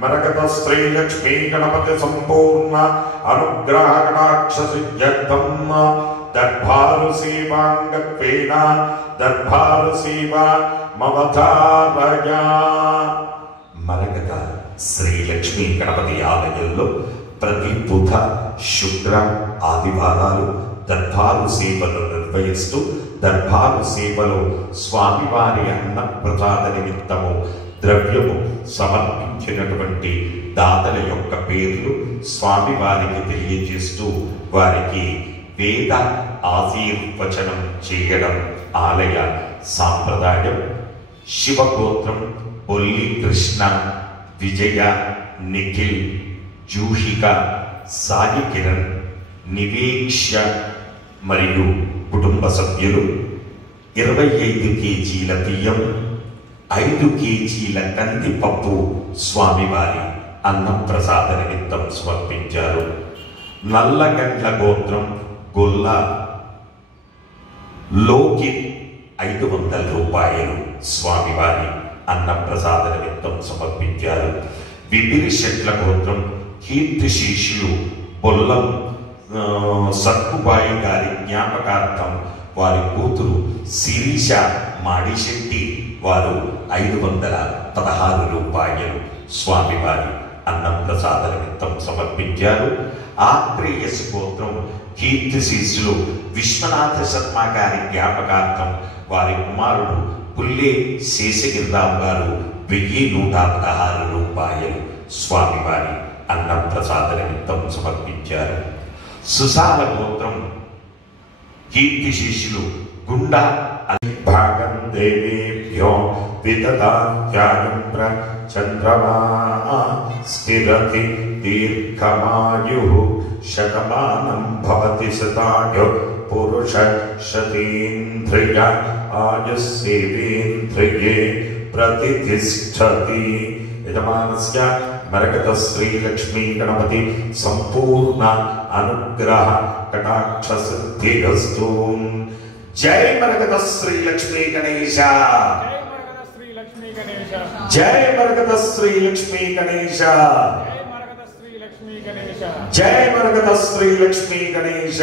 మరకత శ్రీ లక్ష్మీ గణపతి సంపూర్ణ అనుగ్రహ కటాక్ష సిద్ధ్యర్థం దర్భారు సేవాంగత్వేన దర్భారు సేవా మమధారయ. మరకత శ్రీ లక్ష్మీ గణపతి ఆలయంలో ప్రతి బుధ శుక్ర ఆదివారాలు దర్బారు సేవలు నిర్వహిస్తూ దర్బారు సేవలో స్వామివారి అన్న ప్రసాద నిమిత్తము ద్రవ్యము సమర్పించినటువంటి దాతల యొక్క పేర్లు స్వామివారికి తెలియజేస్తూ వారికి వేద ఆశీర్వచనం చేయడం ఆలయ సాంప్రదాయం. శివగోత్రం బొల్లి కృష్ణ, విజయ, నిఖిల్, జూహిక, సాయి కిరణ్, నివేక్ష మరియు కుటుంబ సభ్యులు 25 కేజీల బియ్యం, 5 కేజీల కందిపప్పు స్వామివారి అన్నప్రసాద నిమిత్తం సమర్పించారు. నల్లగండ్ల గోత్రం గొల్ల లోకి 500 రూపాయలు స్వామివారి అన్నప్రసాద నిమిత్తం సమర్పించారు. విపిరి శెట్ల గోత్రం కీర్తిశేషులు బొల్లం సక్కుబాయి గారి జ్ఞాపకార్థం వారి కూతురు శిరీష మాడిశెట్టి వారు 516 రూపాయలు స్వామివారి అన్నప్రసాద నిమిత్తం సమర్పించారు. ఆత్రేయస్ గోత్రం కీర్తిశేషులు విశ్వనాథ శర్మ గారి జ్ఞాపకార్థం వారి కుమారుడు పుల్లే శేషగిరిరావు గారు 1116 రూపాయలు స్వామివారి అన్నప్రసాద నిమిత్తం సమర్పించారు. సుశాల గోత్రం కీర్తిశేషులు గుండా భాగం దేవేభ్యో విదదాత్యాగం చంద్రమా స్థిరతి దీర్ఘమాయు శతమానం భవతి శతాయు పురుష శతేంద్రియ ఆయుస్సేవేంద్రియే ప్రతిష్ఠతి. యజమానస్య మరకత శ్రీ లక్ష్మీ గణపతి సంపూర్ణ అనుగ్రహ కటాక్ష సిద్ధిరస్తు. జై మరకత శ్రీ లక్ష్మీ గణేశ, జై మరకత శ్రీ లక్ష్మీ గణేశ, జై మరకత శ్రీ లక్ష్మీ గణేశ.